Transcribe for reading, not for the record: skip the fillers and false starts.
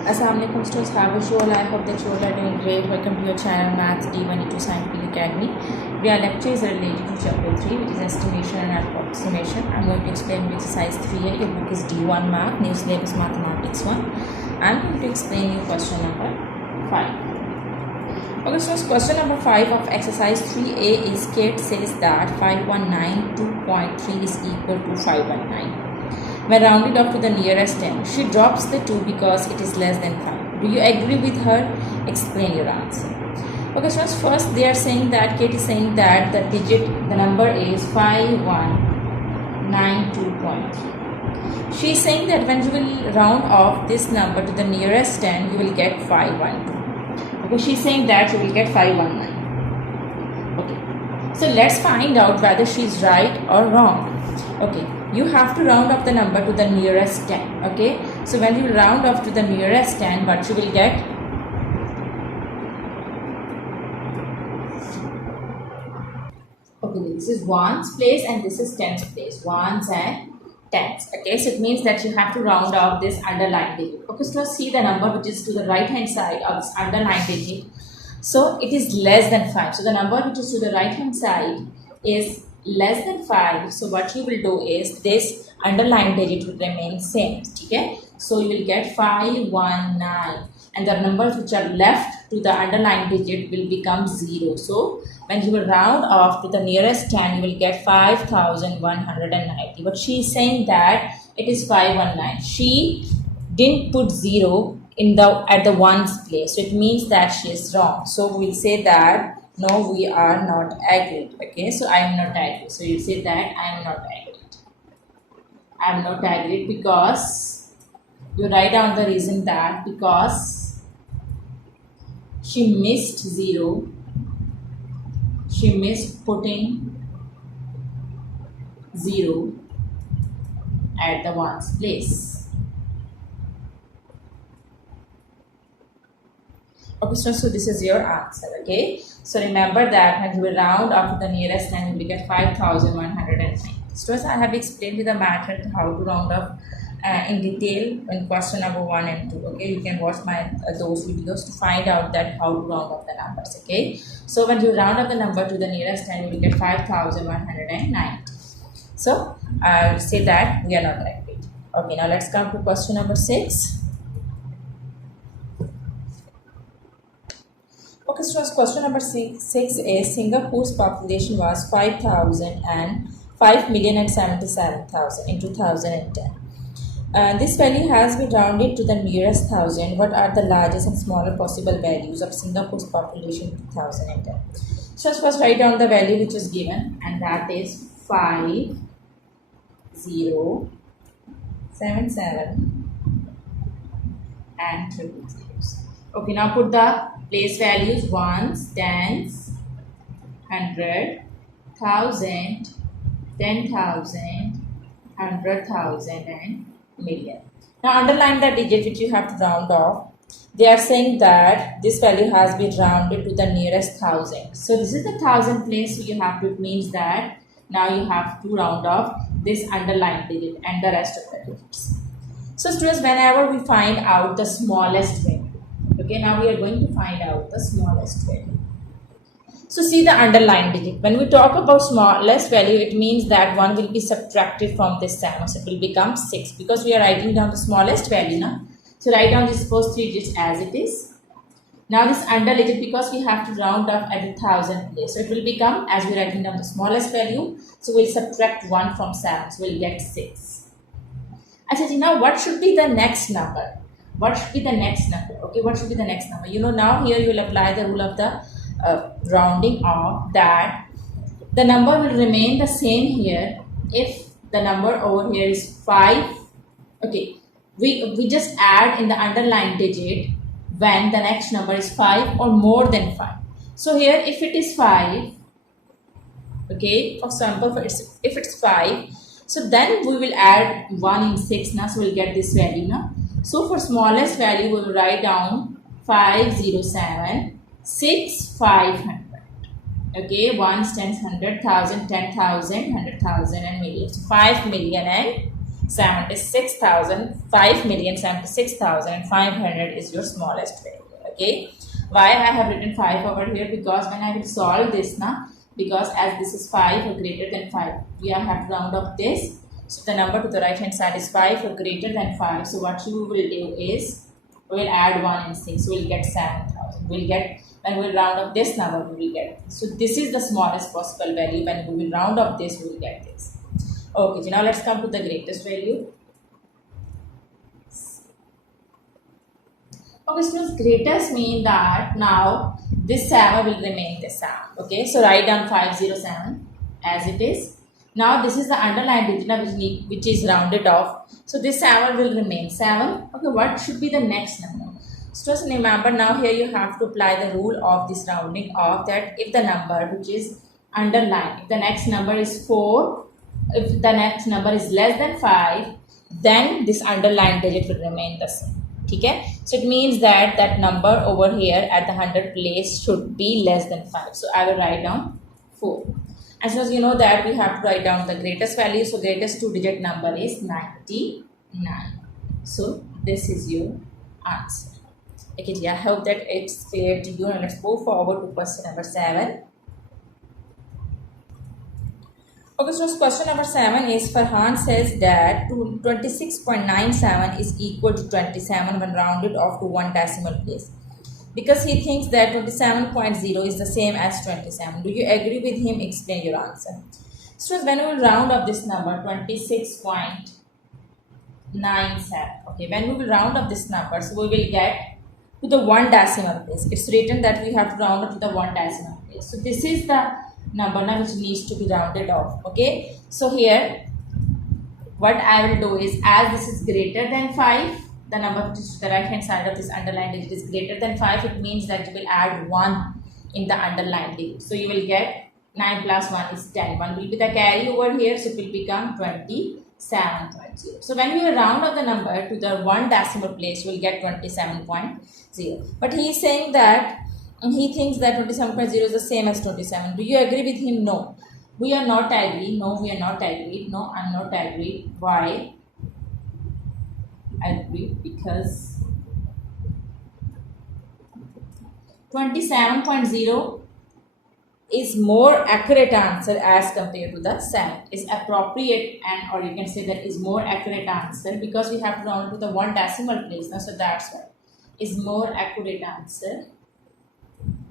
Assalamualaikum students, how is you all? I hope that you all are doing great. Welcome to your channel Maths D1E2 Scientific Academy. Our lecture is related to chapter 3, which is estimation and approximation. I'm going to explain you exercise 3A. Your book is D1 Math, New Syllabus Mathematics 1. I'm going to explain you question number 5. Okay, so question number 5 of exercise 3A is Kate says that 519.2.3 is equal to 519. When rounded off to the nearest 10, she drops the 2 because it is less than 5. Do you agree with her? Explain your answer. Okay, so first they are saying that Kate is saying that the number is 5192.3. She is saying that when you will round off this number to the nearest 10, you will get 512. Okay, she is saying that you will get 519. Okay, so let's find out whether she is right or wrong. Okay, you have to round off the number to the nearest 10. Okay, so when you round off to the nearest 10, what you will get? Okay, this is ones place and this is tens place. Ones and tens. Okay, so it means that you have to round off this underlined digit. Okay, so see the number which is to the right hand side of this underlined digit. So it is less than 5. So the number which is to the right hand side is less than 5. So what you will do is this underlined digit will remain same. Okay, so you will get 519 and the numbers which are left to the underlined digit will become 0. So when you will round off to the nearest 10, you will get 5190. But she is saying that it is 519. She didn't put 0 at the ones place, so it means that she is wrong. So we'll say that no, we are not agreed. Okay, so I am not agreed. So you say that I am not agreed. I am not agreed because you write down the reason that because she missed 0. She missed putting 0 at the ones place. Okay, so this is your answer. Okay, so remember that when you will round up to the nearest 10, you will get 5190. Students, I have explained you the method how to round up in detail in question number 1 and 2. Okay, you can watch my those videos to find out that how to round up the numbers. Okay, so when you round up the number to the nearest 10, you will get 5190. So I will say that we are not agreed. Okay, now let's come to question number 6. Okay, so question number 6 is Singapore's population was 5,005,077,000 in 2010. This value has been rounded to the nearest thousand. What are the largest and smaller possible values of Singapore's population in 2010? So first write down the value which is given, and that is 5077 and 3 zeros. Okay, now put the place values: ones, tens, 100, 1000, 10,000, 100,000 and million. Now underline the digit which you have to round off. They are saying that this value has been rounded to the nearest 1000. So this is the 1000 place, so you have to, it means that now you have to round off this underlined digit and the rest of the digits. So students, whenever we find out the smallest value, okay, now we are going to find out the smallest value. So see the underlined digit. When we talk about smallest value, it means that 1 will be subtracted from this 7. So it will become 6 because we are writing down the smallest value now. So write down these first 3 digits as it is. Now this under digit, because we have to round off at the 1000 place. So it will become, as we are writing down the smallest value, so we'll subtract 1 from 7. So we'll get 6. Actually, now what should be the next number? What should be the next number? Okay, what should be the next number? You know, now here you will apply the rule of the rounding off, that the number will remain the same here if the number over here is 5. Okay, we just add in the underlined digit when the next number is 5 or more than 5. So here if it is 5, okay, for example, if it's 5, so then we will add 1 in 6 now, so we'll get this value now. So for smallest value, we will write down 507, 6, 500. Okay, ones, tens, 100,000, 10,000, 100,000 and million. So 5 million and 5,76,500 is your smallest value. Okay, why I have written 5 over here? Because when I will solve this now, because as this is 5 or greater than 5, we have to round up this. So the number to the right hand side is 5 or greater than 5. So what you will do is we will add 1 and 6. So we'll get 7,000. We'll get, when we will round up this number, we will get this. So this is the smallest possible value. When we will round up this, we will get this. Okay, so now let's come to the greatest value. Okay, so greatest mean that now this 7 will remain the 7. Okay, so write down 507 as it is. Now this is the underlined digit which is rounded off. So this 7 will remain 7. Okay, what should be the next number? So just remember, now here you have to apply the rule of this rounding off, that if the number which is underlined, if the next number is 4, if the next number is less than 5, then this underlined digit will remain the same. Okay, so it means that that number over here at the 100 place should be less than 5. So I will write down 4. As soon as you know that, we have to write down the greatest value. So greatest 2-digit number is 99. So this is your answer. Okay, I hope that it's clear to you. Now let's move forward to question number 7. Okay, so question number 7 is, Farhan says that 26.97 is equal to 27 when rounded off to one decimal place, because he thinks that 27.0 is the same as 27. Do you agree with him? Explain your answer. So when we will round up this number 26.97, okay, when we will round up this number, so we will get to the one decimal place. It's written that we have to round up to the one decimal place. So this is the number now which needs to be rounded off. Okay, so here what I will do is, as this is greater than 5, the number which is to the right hand side of this underlined digit is greater than 5, it means that you will add 1 in the underlined digit. So you will get 9 plus 1 is 10. 1 will be the carry over here, so it will become 27.0. So when we will round up the number to the one decimal place, we will get 27.0. But he is saying that he thinks that 27.0 is the same as 27. Do you agree with him? No. We are not agreed. No, we are not agreed. No, I am not agreed. Why? Agree because 27.0 is more accurate answer as compared to the 7. Is appropriate, and or you can say that is more accurate answer, because we have to round to the one decimal place now, so that's why is more accurate answer